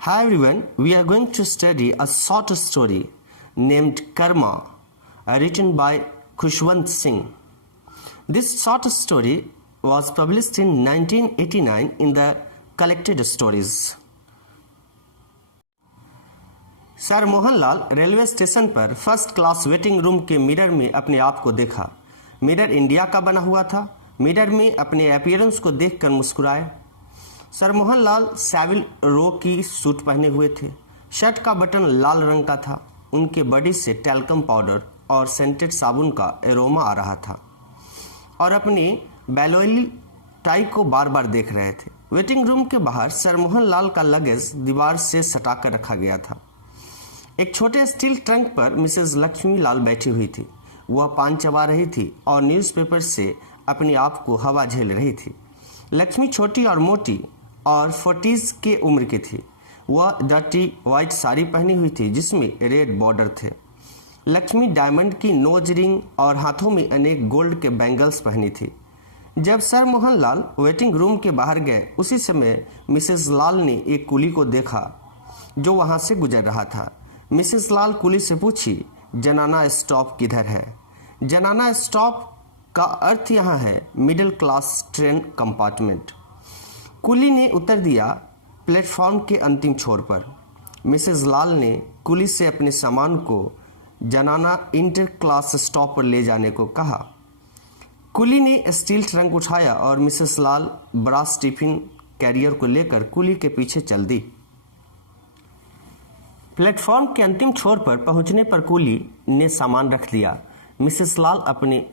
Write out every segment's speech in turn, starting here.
Hi everyone, we are going to study a short story named Karma, written by Khushwant Singh. This short story was published in 1989 in the Collected Stories. Sir Mohanlal railway station पर first class waiting room के mirror में अपने आप को देखा। Mirror India का बना हुआ था। मिरर में अपने अपीयरेंस को देखकर मुस्कुराए। सर मोहनलाल सैविल रो की सूट पहने हुए थे। शर्ट का बटन लाल रंग का था। उनके बॉडी से टैल्कम पाउडर और सेंटेड साबुन का एरोमा आ रहा था और अपनी बैलोली टाई को बार बार देख रहे थे। वेटिंग रूम के बाहर सर मोहनलाल का लगेज दीवार से सटाकर रखा गया था। एक छोटे स्टील ट्रंक पर मिसेज लक्ष्मी लाल बैठी हुई थी। वह पान चबा रही थी और न्यूज़पेपर से अपने आप को हवा झेल रही थी। लक्ष्मी छोटी और मोटी और 40s के उम्र की थी। वह डर्टी वाइट साड़ी पहनी हुई थी जिसमें रेड बॉर्डर थे। लक्ष्मी डायमंड की नोज रिंग और हाथों में अनेक गोल्ड के बैंगल्स पहनी थी। जब सर मोहनलाल वेटिंग रूम के बाहर गए उसी समय मिसेस लाल ने एक कुली को देखा जो वहां से गुजर रहा था। मिसेस लाल कुली से पूछी, जनाना स्टॉप किधर है? जनाना स्टॉप का अर्थ यहाँ है मिडिल क्लास ट्रेन कंपार्टमेंट। कुली ने उत्तर दिया, प्लेटफॉर्म के अंतिम छोर पर। मिसेस लाल ने कुली से अपने सामान को जनाना इंटर क्लास स्टॉप पर ले जाने को कहा। कुली ने स्टील ट्रंक उठाया और मिसेस लाल ब्रास टिफिन कैरियर को लेकर कुली के पीछे चल दी। प्लेटफॉर्म के अंतिम छोर पर पहुंचने पर कुली ने सामान रख दिया। मिसेस लाल अपने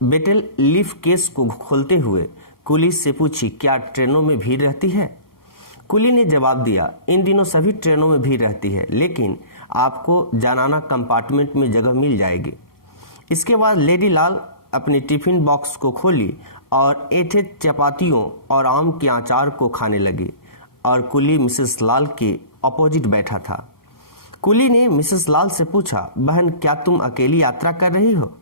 बेटेल लीफ केस को खोलते हुए कुली से पूछी, क्या ट्रेनों में भीड़ रहती है? कुली ने जवाब दिया, इन दिनों सभी ट्रेनों में भीड़ रहती है, लेकिन आपको जनाना कंपार्टमेंट में जगह मिल जाएगी। इसके बाद लेडी लाल अपने टिफिन बॉक्स को खोली और ऐठे चपातियों और आम के अचार को खाने लगी और कुली मिसेस लाल के अपोजिट बैठा था। कुली ने मिसेस लाल से पूछा, बहन क्या तुम अकेली यात्रा कर रही हो?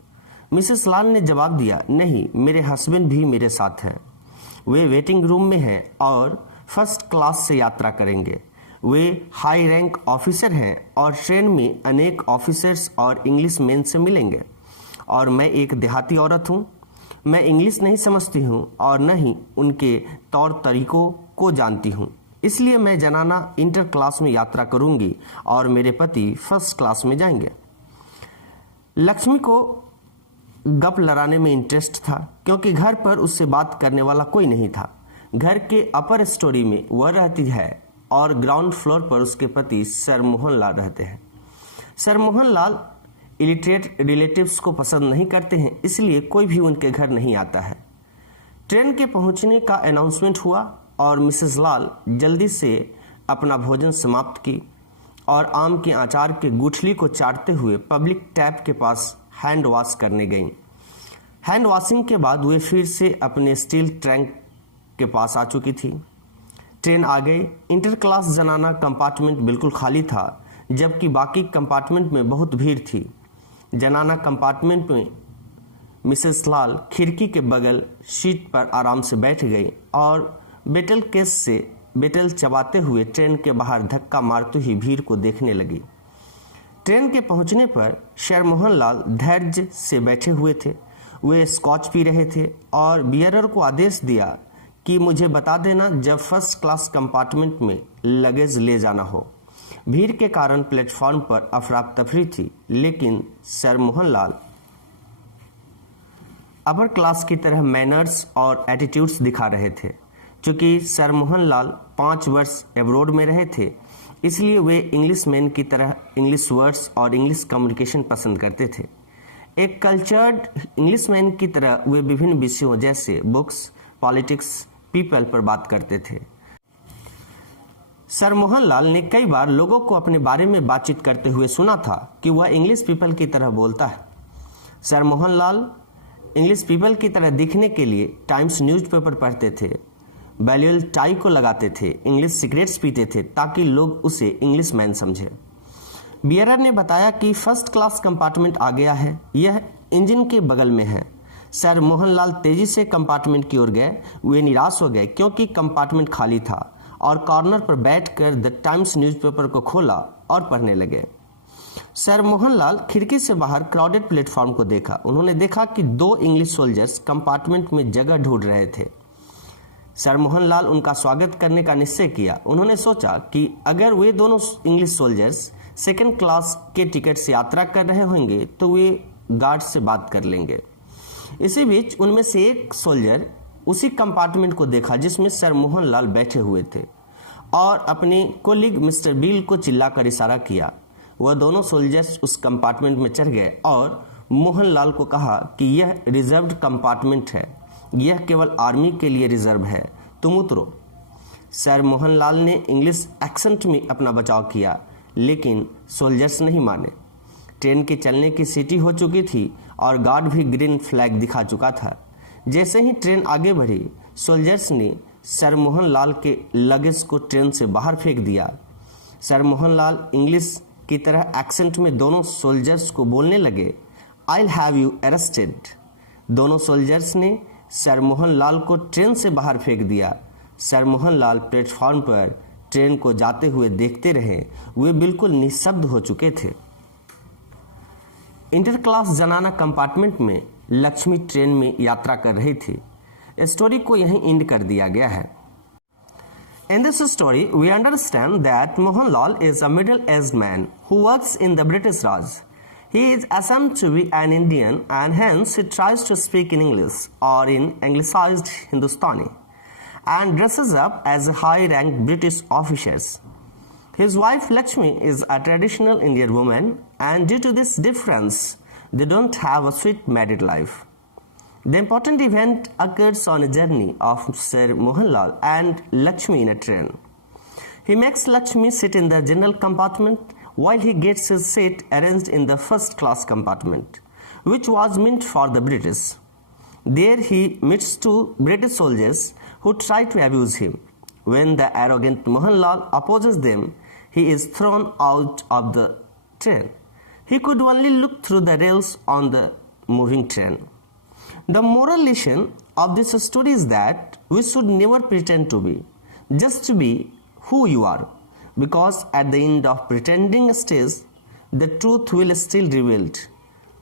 मिसेस लाल ने जवाब दिया, नहीं, मेरे हस्बैंड भी मेरे साथ हैं। वे वेटिंग रूम में हैं और फर्स्ट क्लास से यात्रा करेंगे। वे हाई रैंक ऑफिसर हैं और ट्रेन में अनेक ऑफिसर्स और इंग्लिश मैन से मिलेंगे और मैं एक देहाती औरत हूँ। मैं इंग्लिश नहीं समझती हूँ और न ही उनके तौर तरीकों को जानती हूँ, इसलिए मैं जनाना इंटर क्लास में यात्रा करूंगी और मेरे पति फर्स्ट क्लास में जाएंगे। लक्ष्मी को गप लड़ाने में इंटरेस्ट था क्योंकि घर पर उससे बात करने वाला कोई नहीं था। घर के अपर स्टोरी में वह रहती है और ग्राउंड फ्लोर पर उसके पति सर मोहनलाल रहते हैं। सर मोहनलाल इलिटरेट रिलेटिव्स को पसंद नहीं करते हैं, इसलिए कोई भी उनके घर नहीं आता है। ट्रेन के पहुंचने का अनाउंसमेंट हुआ और मिसेस लाल जल्दी से अपना भोजन समाप्त की और आम के अचार के गुठली को चाटते हुए पब्लिक टैप के पास हैंड वॉश करने गईं। हैंड वॉशिंग के बाद वे फिर से अपने स्टील ट्रंक के पास आ चुकी थी। ट्रेन आ गई। इंटर क्लास जनाना कंपार्टमेंट बिल्कुल खाली था, जबकि बाकी कंपार्टमेंट में बहुत भीड़ थी। जनाना कंपार्टमेंट में मिसेस लाल खिड़की के बगल सीट पर आराम से बैठ गई और बेटल केस से बेटल चबाते हुए ट्रेन के बाहर धक्का मारते ही भीड़ को देखने लगी। ट्रेन के पहुंचने पर सर मोहनलाल धैर्य से बैठे हुए थे। वे स्कॉच पी रहे थे और बियरर को आदेश दिया कि मुझे बता देना जब फर्स्ट क्लास कंपार्टमेंट में लगेज ले जाना हो। भीड़ के कारण प्लेटफॉर्म पर अफरा तफरी थी, लेकिन सर मोहनलाल अपर क्लास की तरह मैनर्स और एटीट्यूड्स दिखा रहे थे। चूंकि सर मोहनलाल 5 वर्ष एब्रोड में रहे थे, इसलिए वे इंग्लिश मैन की तरह इंग्लिश वर्ड्स और इंग्लिश कम्युनिकेशन पसंद करते थे। एक कल्चर्ड इंग्लिश मैन की तरह वे विभिन्न विषयों जैसे बुक्स, पॉलिटिक्स, पीपल पर बात करते थे। सर मोहनलाल ने कई बार लोगों को अपने बारे में बातचीत करते हुए सुना था कि वह इंग्लिश पीपल की तरह बोलता है। सर मोहनलाल इंग्लिश पीपल की तरह दिखने के लिए टाइम्स न्यूज़पेपर पढ़ते थे, बैलियल टाई को लगाते थे, इंग्लिश सिगरेट्स पीते थे ताकि लोग उसे इंग्लिश मैन समझे। बियरर ने बताया कि फर्स्ट क्लास कंपार्टमेंट आ गया है, यह इंजन के बगल में है। सर मोहनलाल तेजी से कंपार्टमेंट की ओर गए। वे निराश हो गए क्योंकि कंपार्टमेंट खाली था और कॉर्नर पर बैठकर द टाइम्स न्यूज़पेपर को खोला और पढ़ने लगे। सर मोहनलाल खिड़की से बाहर क्राउडेड प्लेटफॉर्म को देखा। उन्होंने देखा कि 2 इंग्लिश सोल्जर्स कंपार्टमेंट में जगह ढूंढ रहे थे। सर मोहनलाल उनका स्वागत करने का निश्चय किया। उन्होंने सोचा कि अगर वे दोनों इंग्लिश सोल्जर्स सेकंड क्लास के टिकट से यात्रा कर रहे होंगे तो वे गार्ड से बात कर लेंगे। इसी बीच उनमें से एक सोल्जर उसी कंपार्टमेंट को देखा जिसमें सर मोहनलाल बैठे हुए थे और अपने कोलीग मिस्टर बिल को चिल्लाकर इशारा किया। वह दोनों सोल्जर्स उस कंपार्टमेंट में चढ़ गए और मोहनलाल को कहा कि यह रिजर्व्ड कंपार्टमेंट है, यह केवल आर्मी के लिए रिजर्व है, तुम उतरो। सर मोहनलाल ने इंग्लिश एक्सेंट में अपना बचाव किया, लेकिन सोल्जर्स नहीं माने। ट्रेन के चलने की सीटी हो चुकी थी और गार्ड भी ग्रीन फ्लैग दिखा चुका था। जैसे ही ट्रेन आगे बढ़ी, सोल्जर्स ने सर मोहनलाल के लगेज को ट्रेन से बाहर फेंक दिया। सर मोहनलाल इंग्लिश की तरह एक्सेंट में दोनों सोल्जर्स को बोलने लगे, I will have you arrested. दोनों सोल्जर्स ने सर मोहनलाल को ट्रेन से बाहर फेंक दिया। सर मोहनलाल प्लेटफॉर्म पर ट्रेन को जाते हुए देखते रहे। वे बिल्कुल निशब्द हो चुके थे। इंटर क्लास जनाना कंपार्टमेंट में लक्ष्मी ट्रेन में यात्रा कर रही थी। स्टोरी को यहीं एंड कर दिया गया है। In this story, we understand that Mohanlal is a middle-aged man who works in the British Raj. He is assumed to be an Indian and hence he tries to speak in English or in Anglicized Hindustani and dresses up as a high-ranked British officers. His wife Lakshmi is a traditional Indian woman and due to this difference, they don't have a sweet married life. The important event occurs on a journey of Sir Mohanlal and Lakshmi in a train. He makes Lakshmi sit in the general compartment while he gets his seat arranged in the first class compartment, which was meant for the British. There he meets 2 British soldiers who try to abuse him. When the arrogant Mohanlal opposes them, he is thrown out of the train. He could only look through the rails on the moving train. The moral lesson of this story is that we should never pretend to be, just to be who you are, because at the end of pretending stage, the truth will still revealed.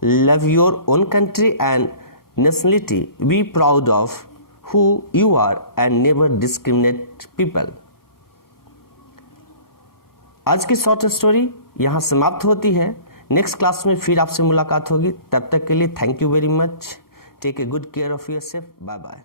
Love your own country and nationality, be proud of who you are and never discriminate people. आज की short story यहाँ समाप्त होती है। Next class में फिर आपसे मुलाकात होगी। तब तक के लिए thank you very much. Take a good care of yourself. Bye bye.